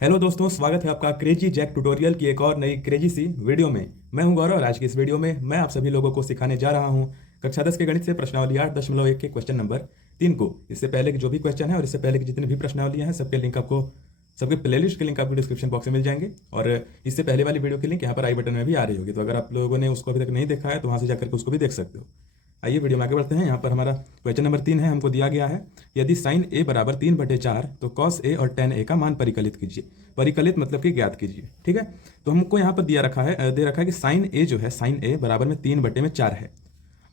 Hello दोस्तों, स्वागत है आपका क्रेजी जैक ट्यूटोरियल की एक और नई क्रेजी सी वीडियो में। मैं हूं गौरव और आज की इस वीडियो में मैं आप सभी लोगों को सिखाने जा रहा हूं कक्षा 10 के गणित से प्रश्नावली 8.1 के क्वेश्चन नंबर 3 को। इससे पहले के जो भी क्वेश्चन है और इससे पहले की जितनी भी प्रश्नावलियां हैं सबके लिंक आपको सबके प्लेलिस्ट के लिंक आपको डिस्क्रिप्शन बॉक्स में मिल जाएंगे और इससे पहले वाली वीडियो की लिंक यहाँ पर आई बटन में भी आ रही होगी। तो अगर आप लोगों ने उसको अभी तक नहीं देखा है तो वहाँ से जाकर के उसको भी देख सकते हो। आइए वीडियो में आगे बढ़ते हैं। यहाँ पर हमारा क्वेश्चन नंबर 3 है। हमको दिया गया है यदि साइन ए बराबर 3/4 तो कॉस ए और टेन ए का मान परिकलित कीजिए। परिकलित मतलब कि ज्ञात कीजिए। ठीक है, तो हमको यहाँ पर दे रखा है कि साइन ए जो है साइन ए बराबर में 3/4 है।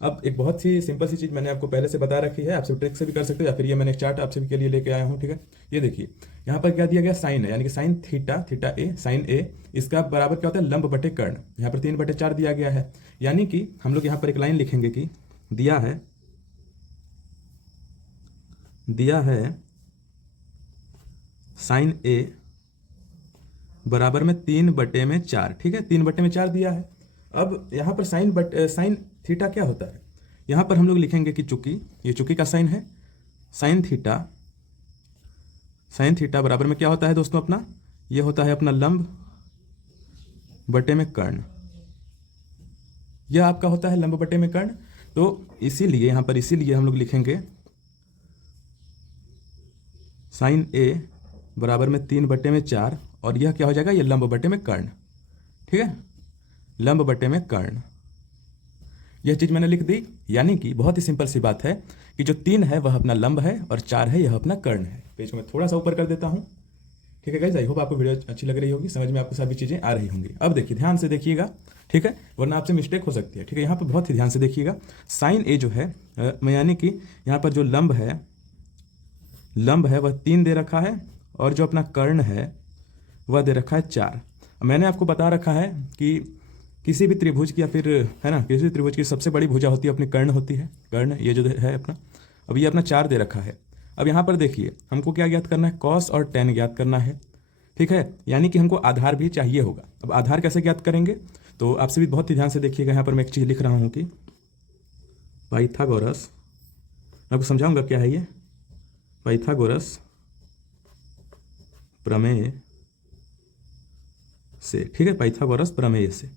अब एक बहुत सी सिंपल सी चीज़ मैंने आपको पहले से बता रखी है, आपसे ट्रिक से भी कर सकते हो या फिर ये मैंने एक चार्ट आप सभी के लिए लेके आया हूँ। ठीक है, ये देखिए यहाँ पर क्या दिया गया, साइन है यानी कि साइन थीटा थीटा ए साइन ए, इसका बराबर क्या होता है, लंब बटे कर्ण। यहाँ पर 3/4 दिया गया है, यानी कि हम लोग यहाँ पर एक लाइन लिखेंगे कि दिया है साइन ए बराबर में 3/4। ठीक है, 3/4 दिया है। अब यहाँ पर साइन थीटा क्या होता है, यहाँ पर हम लोग लिखेंगे कि चूंकि ये चूंकि का साइन है, साइन थीटा बराबर में क्या होता है दोस्तों, अपना ये होता है अपना लंब बटे में कर्ण। यह आपका होता है लंब बटे में कर्ण। तो इसीलिए यहाँ पर हम लोग लिखेंगे साइन ए बराबर में 3/4 और यह क्या हो जाएगा, ये लंब बटे में कर्ण। ठीक है, लंब बटे में कर्ण, यह चीज मैंने लिख दी। यानी कि बहुत ही सिंपल सी बात है कि जो 3 है वह अपना लंब है और 4 है यह अपना कर्ण है। पेज को मैं थोड़ा सा ऊपर कर देता हूँ। ठीक है गाइस, आई होप आपको वीडियो अच्छी लग रही होगी, समझ में आपको सभी चीजें आ रही होंगी। अब देखिए ध्यान से देखिएगा, ठीक है, वरना आपसे मिस्टेक हो सकती है। ठीक है, यहाँ पर बहुत ही ध्यान से देखिएगा। साइन ए जो है यानी कि यहाँ पर जो लंब है वह 3 दे रखा है और जो अपना कर्ण है वह दे रखा है 4। मैंने आपको बता रखा है कि किसी भी त्रिभुज की या फिर है ना, किसी भी त्रिभुज की सबसे बड़ी भुजा होती है अपनी कर्ण होती है, कर्ण ये जो है अपना। अब ये अपना 4 दे रखा है। अब यहाँ पर देखिए हमको क्या ज्ञात करना है, कॉस और टेन ज्ञात करना है। ठीक है, यानी कि हमको आधार भी चाहिए होगा। अब आधार कैसे ज्ञात करेंगे, तो आपसे भी बहुत ही ध्यान से देखिएगा। यहाँ पर मैं एक चीज़ लिख रहा हूँ कि पाइथागोरस, मैं आपको समझाऊंगा क्या है ये, पाइथागोरस प्रमेय से। ठीक है, पाइथागोरस प्रमेय से।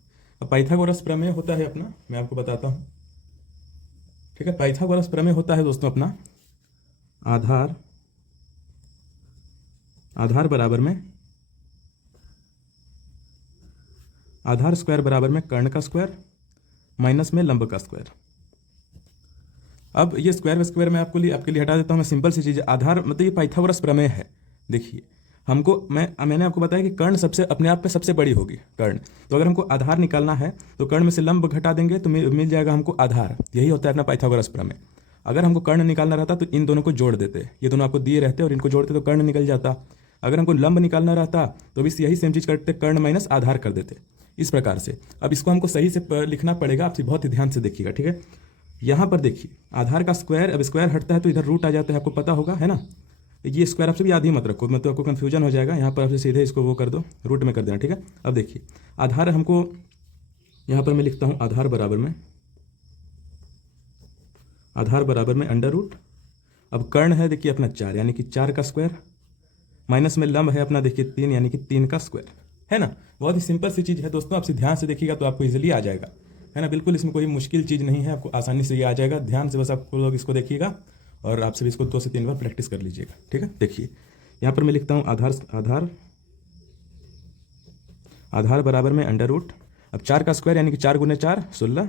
अब पाइथागोरस प्रमेय होता है अपना, मैं आपको बताता हूं। ठीक है, पाइथागोरस प्रमेय होता है दोस्तों अपना आधार स्क्वायर बराबर में कर्ण का स्क्वायर माइनस में लंब का स्क्वायर। अब ये स्क्वायर मैं आपके लिए हटा देता हूं। मैं सिंपल सी चीज़, आधार मतलब ये पाइथागोरस प्रमेय है। देखिए मैंने आपको बताया कि कर्ण सबसे अपने आप में सबसे बड़ी होगी कर्ण। तो अगर हमको आधार निकालना है तो कर्ण में से लंब घटा देंगे तो मिल जाएगा हमको आधार। यही होता है अपना पाइथागोरस प्रमेय। अगर हमको कर्ण निकालना रहता तो इन दोनों को जोड़ देते, ये दोनों आपको दिए रहते और इनको जोड़ते तो कर्ण निकल जाता। अगर हमको लंब निकालना रहता तो भी यही सेम चीज़ करते, कर्ण माइनस आधार कर देते, इस प्रकार से। अब इसको हमको सही से लिखना पड़ेगा, आप बहुत ही ध्यान से देखिएगा। ठीक है, यहाँ पर देखिए आधार का स्क्वायर, अब स्क्वायर हटता है तो इधर रूट आ जाता है, आपको पता होगा है ना। ये स्क्वायर आपसे भी याद ही मत रखो, मतलब आपको कन्फ्यूजन हो जाएगा। यहाँ पर आपसे सीधे इसको वो कर दो, रूट में कर देना। ठीक है, अब देखिए आधार हमको यहाँ पर मैं लिखता हूँ आधार बराबर में अंडर रूट। अब कर्ण है देखिए अपना 4 यानी कि 4 का स्क्वायर माइनस में लंब है अपना देखिए 3 यानी कि 3 का स्क्वायर, है ना। बहुत ही सिंपल सी चीज़ है दोस्तों, आपसे ध्यान से देखिएगा तो आपको इजीली आ जाएगा, है ना। बिल्कुल इसमें कोई मुश्किल चीज़ नहीं है, आपको आसानी से ये आ जाएगा। ध्यान से बस आप लोग इसको देखिएगा और आप सभी इसको 2 से 3 बार प्रैक्टिस कर लीजिएगा। ठीक है, देखिए यहाँ पर मैं लिखता हूँ आधार बराबर में अंडर रूट। अब 4 का स्क्वायर यानी कि 4 गुने 4 16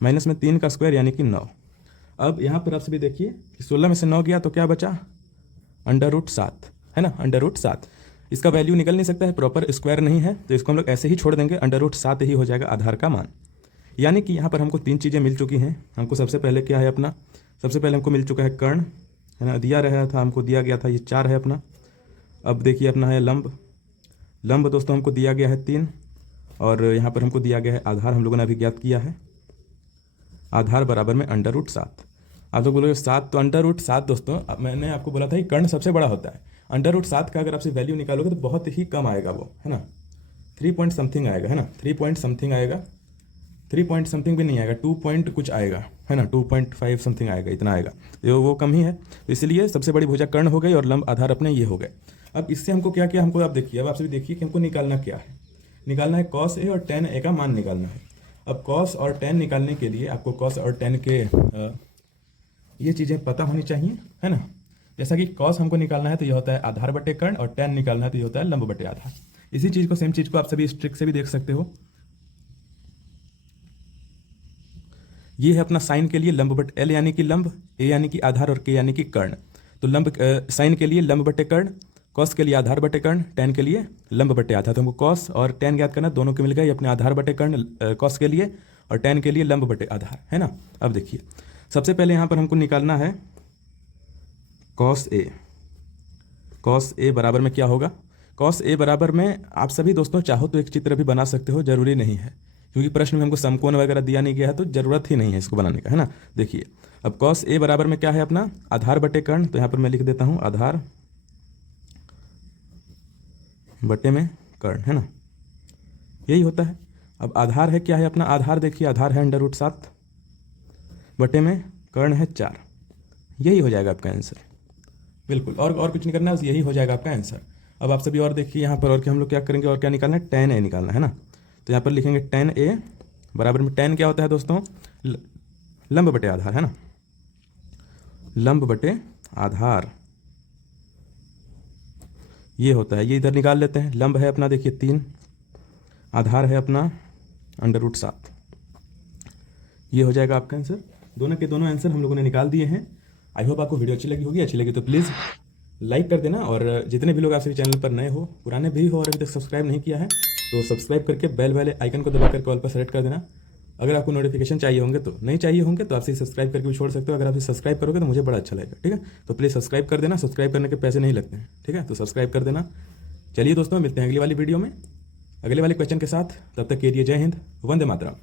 माइनस में 3 का स्क्वायर यानी कि 9। अब यहाँ पर आप सभी देखिए कि 16 में से 9 गया तो क्या बचा, अंडर रूट 7, है ना, अंडर रूट 7। इसका वैल्यू निकल नहीं सकता है, प्रॉपर स्क्वायर नहीं है, तो इसको हम लोग ऐसे ही छोड़ देंगे, अंडर रूट 7 ही हो जाएगा आधार का मान। यानी कि यहाँ पर हमको 3 चीज़ें मिल चुकी हैं। हमको सबसे पहले क्या है अपना, सबसे पहले हमको मिल चुका है कर्ण, है ना, दिया गया था ये 4 है अपना। अब देखिए अपना है लंब दोस्तों हमको दिया गया है 3 और यहाँ पर हमको दिया गया है आधार, हम लोगों ने अभी ज्ञात किया है आधार बराबर में अंडर रूट 7। आप लोग बोलोगे 7, तो अंडर रूट 7 दोस्तों मैंने आपको बोला था कि कर्ण सबसे बड़ा होता है। अंडर रूट 7 का अगर आपसे वैल्यू निकालोगे तो बहुत ही कम आएगा वो, है ना, 3 पॉइंट समथिंग आएगा, है ना, 3 पॉइंट समथिंग आएगा, 3 पॉइंट समथिंग भी नहीं आएगा, 2 पॉइंट कुछ आएगा, है ना, 2.5 समथिंग आएगा, इतना आएगा, तो वो कम ही है। तो इसलिए सबसे बड़ी भुजा कर्ण हो गई और लंब आधार अपने ये हो गए। अब इससे हमको क्या क्या हमको, आप देखिए, अब आपसे भी देखिए कि हमको निकालना क्या है। निकालना है कॉस ए और टेन ए का मान निकालना है। अब कॉस और टेन निकालने के लिए आपको कॉस और टेन के ये चीज़ें पता होनी चाहिए, है ना। जैसा कि कॉस हमको निकालना है तो ये होता है आधार बटे कर्ण, और टेन निकालना है तो ये होता है लंब बटे आधार। इसी चीज़ को, सेम चीज़ को आप सभी इस ट्रिक से भी देख सकते हो। ये है अपना साइन के लिए लंब बटे, एल यानी कि लंब, ए यानी कि आधार और के यानी कि कर्ण। तो लंब साइन के लिए लंब बटे कर्ण, कॉस के लिए आधार बटे कर्ण, टेन के लिए लंब बटे आधार। तो हमको कॉस और टेन ज्ञात करना, दोनों के मिल गए अपने आधार बटे कर्ण कॉस के लिए, और टेन के लिए लंब बटे आधार, है ना। अब देखिए, सबसे पहले यहाँ पर हमको निकालना है कॉस ए। कॉस ए बराबर में क्या होगा? कॉस ए बराबर में आप सभी दोस्तों चाहो तो एक चित्र भी बना सकते हो, जरूरी नहीं है, क्योंकि प्रश्न में हमको समकोण वगैरह दिया नहीं गया है तो जरूरत ही नहीं है इसको बनाने का, है ना। देखिए, अब कॉस ए बराबर में क्या है अपना आधार बटे कर्ण, तो यहाँ पर मैं लिख देता हूँ आधार बटे में कर्ण, है ना, यही होता है। अब आधार है क्या है अपना आधार, देखिए आधार है √7 बटे में कर्ण है 4, यही हो जाएगा आपका आंसर। बिल्कुल, और कुछ नहीं करना है, यही हो जाएगा आपका आंसर। अब आप सभी और देखिए यहाँ पर, और क्या हम लोग क्या करेंगे, और क्या निकालना है, टेन ए निकालना है ना। तो यहाँ पर लिखेंगे टेन ए बराबर में, टेन क्या होता है दोस्तों, लंब बटे आधार, है ना, लंब बटे आधार ये होता है। ये इधर निकाल लेते हैं। लंब है अपना देखिए 3, आधार है अपना √7, ये हो जाएगा आपका आंसर। दोनों के दोनों आंसर हम लोगों ने निकाल दिए हैं। आई होप आपको वीडियो अच्छी लगी होगी। अच्छी लगी तो प्लीज़ लाइक कर देना, और जितने भी लोग आपसे चैनल पर नए हो, पुराने भी हो और अभी तक सब्सक्राइब नहीं किया है तो सब्सक्राइब करके बेल वाले आइकन को दबा करके ऑल पर सेलेक्ट कर देना। अगर आपको नोटिफिकेशन चाहिए होंगे तो, नहीं चाहिए होंगे तो आप इसे सब्सक्राइब करके भी छोड़ सकते हो। अगर आप इसे सब्सक्राइब करोगे तो मुझे बड़ा अच्छा लगेगा, ठीक है। तो प्लीज़ सब्सक्राइब कर देना, सब्सक्राइब करने के पैसे नहीं लगते हैं, ठीक है, तो सब्सक्राइब कर देना। चलिए दोस्तों, मिलते हैं अगली वाली वीडियो में अगले वाले क्वेश्चन के साथ। तब तक के लिए जय हिंद, वंदे मातरम।